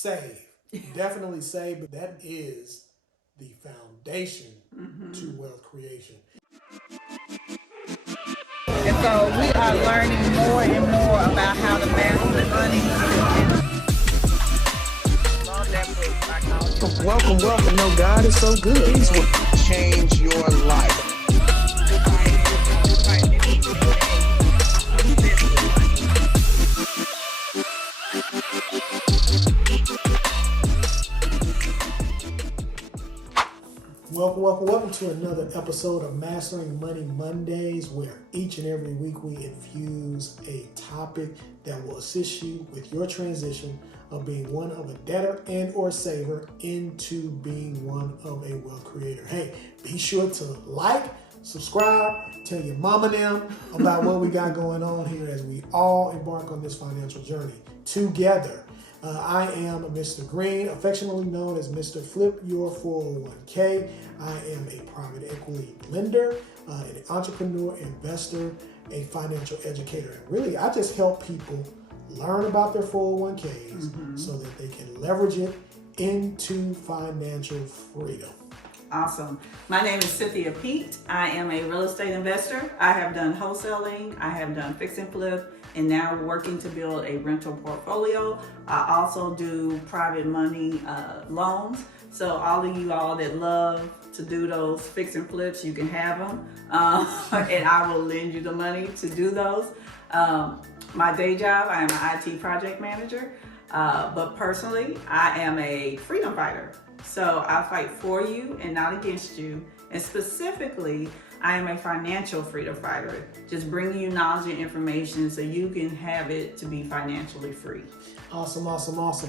save. Definitely save, but that is the foundation to wealth creation. And so we are learning more and more about how to master money. Love that book by Carl Jung. Welcome. No, God is so good. These will change your life. Welcome to another episode of Mastering Money Mondays, where each and every week we infuse a topic that will assist you with your transition of being one of a debtor and or saver into being one of a wealth creator. Hey, be sure to like, subscribe, tell your mama and them about what we got going on here as we all embark on this financial journey together. I am Mr. Green, affectionately known as Mr. Flip Your 401k. I am a private equity lender, an entrepreneur, investor, a financial educator. And really, I just help people learn about their 401ks so that they can leverage it into financial freedom. Awesome. My name is Cynthia Pete. I am a real estate investor. I have done wholesaling. I have done fix and flip, and now working to build a rental portfolio. I also do private money loans. So all of you all that love to do those fix and flips, you can have them. And I will lend you the money to do those. My day job, I am an IT project manager. But personally, I am a freedom fighter. So I fight for you and not against you. And specifically, I am a financial freedom fighter, just bringing you knowledge and information so you can have it to be financially free. Awesome.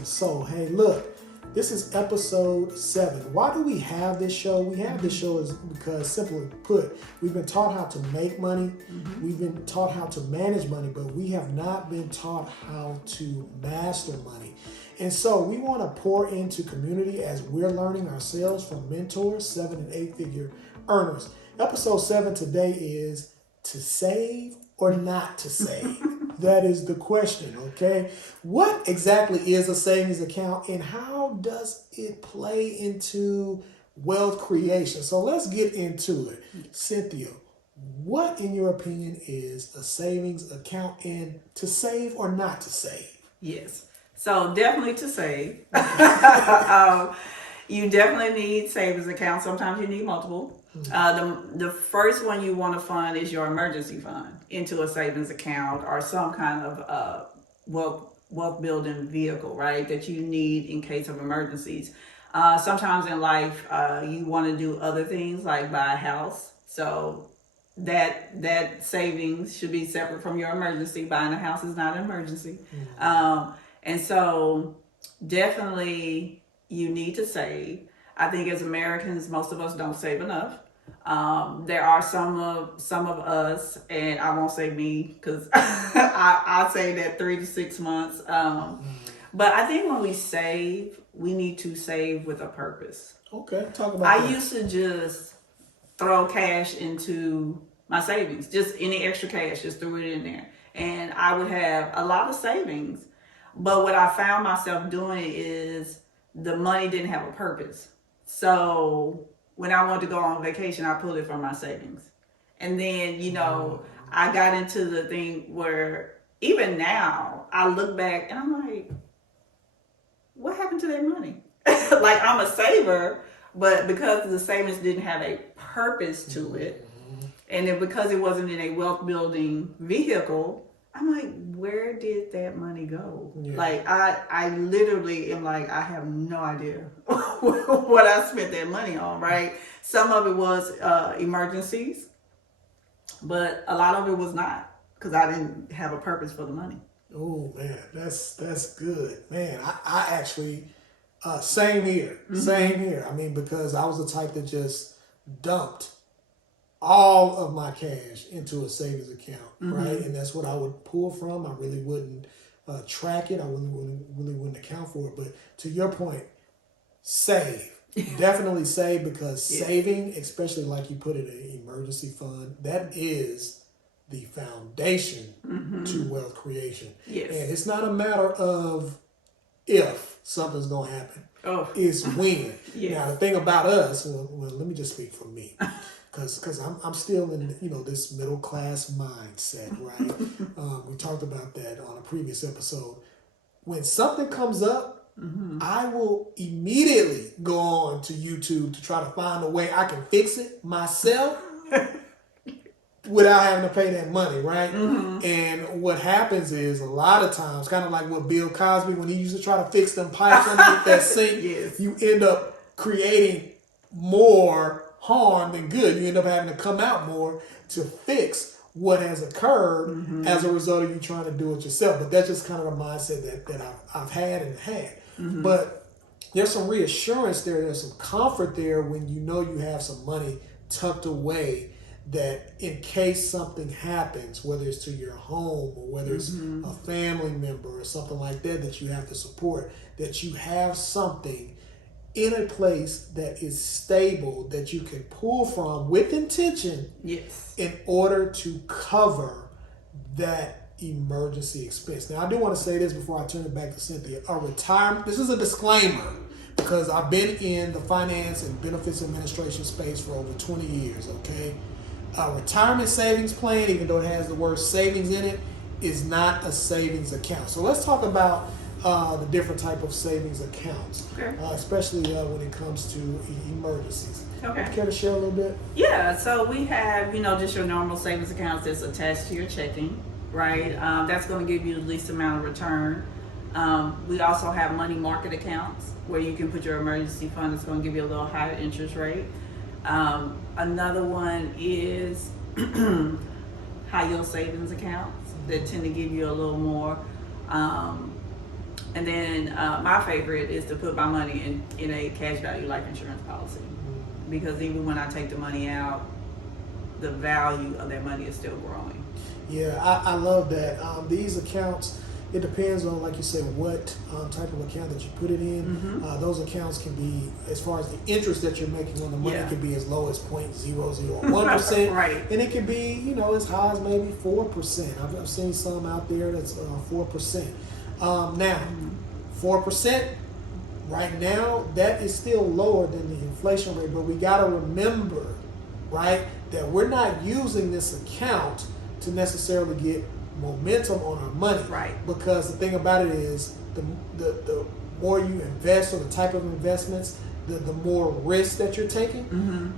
So, hey, look, this is episode 7. Why do we have this show? We have this show is because, simply put, we've been taught how to make money. We've been taught how to manage money, but we have not been taught how to master money. And so we want to pour into community as we're learning ourselves from mentors, 7 and 8 figure earners. Episode 7 today is to save or not to save. That is the question, okay? What exactly is a savings account and how does it play into wealth creation? So let's get into it. Cynthia, what in your opinion is a savings account, and to save or not to save? Yes. So definitely to save. You definitely need savings accounts. Sometimes you need multiple. The first one you want to fund is your emergency fund into a savings account or some kind of wealth building vehicle, right? That you need in case of emergencies. Sometimes in life, you want to do other things like buy a house. So that savings should be separate from your emergency. Buying a house is not an emergency. And so definitely you need to save. I think as Americans, most of us don't save enough. There are some of us, and I won't say me because I say that 3 to 6 months. But I think when we save, we need to save with a purpose. Okay, talk about that. I used to just throw cash into my savings, just any extra cash, just threw it in there. And I would have a lot of savings. But what I found myself doing is the money didn't have a purpose. So when I wanted to go on vacation, I pulled it from my savings. And then, I got into the thing where even now I look back and I'm like, what happened to that money? Like, I'm a saver, but because the savings didn't have a purpose to it, and then because it wasn't in a wealth building vehicle, I'm like, where did that money go? Yeah. Like, I literally am like, I have no idea what I spent that money on, right? Some of it was emergencies, but a lot of it was not, because I didn't have a purpose for the money. Oh, man, that's good. Man, I actually, same here. I mean, because I was the type that just dumped all of my cash into a savings account, right? And that's what I would pull from. I really wouldn't track it. I really wouldn't account for it. But to your point, save. Definitely save, because saving, especially like you put it, an emergency fund, that is the foundation to wealth creation. Yes. And it's not a matter of if something's gonna happen. Oh. It's when. Yes. Now the thing about us, well, let me just speak for me, because I'm still in this middle class mindset, right? We talked about that on a previous episode. When something comes up, I will immediately go on to YouTube to try to find a way I can fix it myself without having to pay that money, right? And what happens is a lot of times, kind of like what Bill Cosby, when he used to try to fix them pipes underneath that sink, Yes. you end up creating more harm than good. You end up having to come out more to fix what has occurred as a result of you trying to do it yourself. But that's just kind of the mindset that I've had and had. But there's some reassurance there, there's some comfort there when you know you have some money tucked away, that in case something happens, whether it's to your home or whether it's a family member or something like that that you have to support, that you have something in a place that is stable that you can pull from with intention, Yes. in order to cover that emergency expense. Now, I do want to say this before I turn it back to Cynthia. A retirement, this is a disclaimer, because I've been in the finance and benefits administration space for over 20 years, okay? A retirement savings plan, even though it has the word savings in it, is not a savings account. So let's talk about the different type of savings accounts, Okay. especially when it comes to emergencies. Okay. Care to share a little bit? Yeah, so we have, just your normal savings accounts that's attached to your checking, right? That's going to give you the least amount of return. We also have money market accounts where you can put your emergency fund. It's going to give you a little higher interest rate. Another one is high yield savings accounts that tend to give you a little more. And then my favorite is to put my money in a cash value life insurance policy, because even when I take the money out, the value of that money is still growing. Yeah, I love that. These accounts, it depends on, like you said, what type of account that you put it in. Those accounts can be, as far as the interest that you're making on the money, Yeah. can be as low as 0.001%. Right. And it can be, as high as maybe 4%. I've seen some out there that's 4%. Now, 4% right now, that is still lower than the inflation rate, but we got to remember, right, that we're not using this account to necessarily get momentum on our money. Right. Because the thing about it is, the more you invest, or the type of investments, the more risk that you're taking.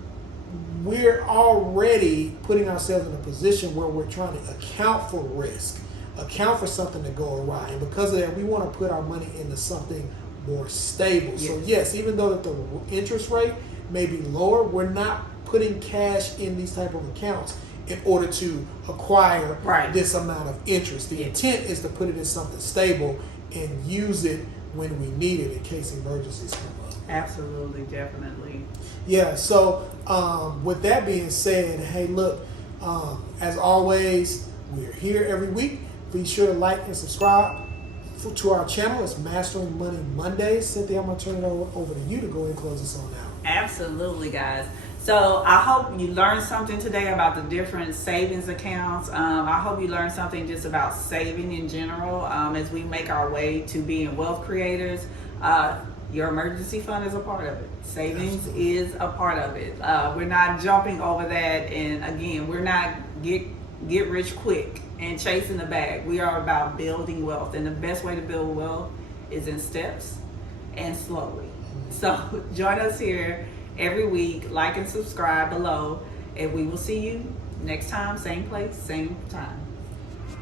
We're already putting ourselves in a position where we're trying to account for risk, account for something to go awry. And because of that, we want to put our money into something more stable. Yes. So yes, even though that the interest rate may be lower, we're not putting cash in these type of accounts in order to acquire Right. this amount of interest. The Yes. intent is to put it in something stable and use it when we need it in case emergencies come up. Absolutely, definitely. Yeah, so with that being said, hey, look, as always, we're here every week. Be sure to like and subscribe to our channel. It's Mastering Money Mondays. Cynthia, I'm going to turn it over to you to go ahead and close this on out. Absolutely, guys. So I hope you learned something today about the different savings accounts. I hope you learned something just about saving in general as we make our way to being wealth creators. Your emergency fund is a part of it. Savings is a part of it. We're not jumping over that. And again, we're not get rich quick and chasing the bag. We are about building wealth. And the best way to build wealth is in steps and slowly. So join us here every week. Like and subscribe below. And we will see you next time, same place, same time.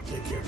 Take care.